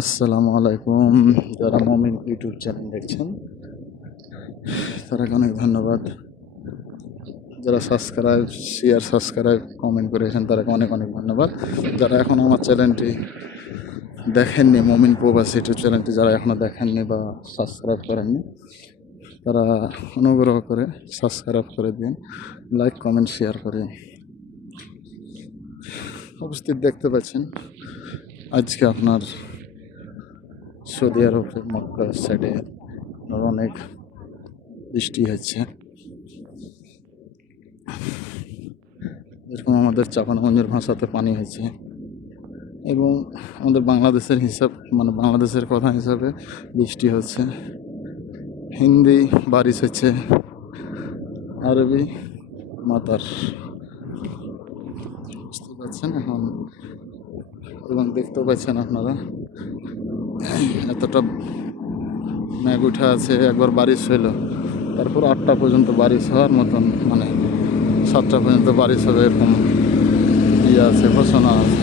আসসালামু আলাইকুম। যারা মমিন ইউটিউব চ্যানেল দেখছেন তারাকে অনেক ধন্যবাদ। যারা সাবস্ক্রাইব কমেন্ট করেছেন তারাকে অনেক অনেক ধন্যবাদ। যারা এখন আমার চ্যানেলটি দেখেননি, মমিন প্রবাসী ইউটিউব চ্যানেলটি যারা এখনও দেখেননি বা সাবস্ক্রাইব করেননি, তারা অনুগ্রহ করে সাবস্ক্রাইব করে দিন, লাইক কমেন্ট শেয়ার করে। উপস্থিত দেখতে পাচ্ছেন আজকে আপনার সৌদি আরবে মক্কা সাইডে অনেক বৃষ্টি হচ্ছে। যেরকম আমাদের চাপানগঞ্জের ভাষাতে পানি হয়েছে, এবং আমাদের বাংলাদেশের বাংলাদেশের কথা হিসাবে বৃষ্টি হচ্ছে। হিন্দি বারিশ হচ্ছে, আরবি মাতার, বুঝতে পারছেন এখন। এবং দেখতেও পাচ্ছেন আপনারা এতটা মেঘ উঠে আছে। একবার বারিশ হইলো, তারপর 8টা পর্যন্ত বারিশ হওয়ার মতন, 7টা পর্যন্ত বারিশ হবে এরকম ইয়ে আছে, ঘোষণা আছে।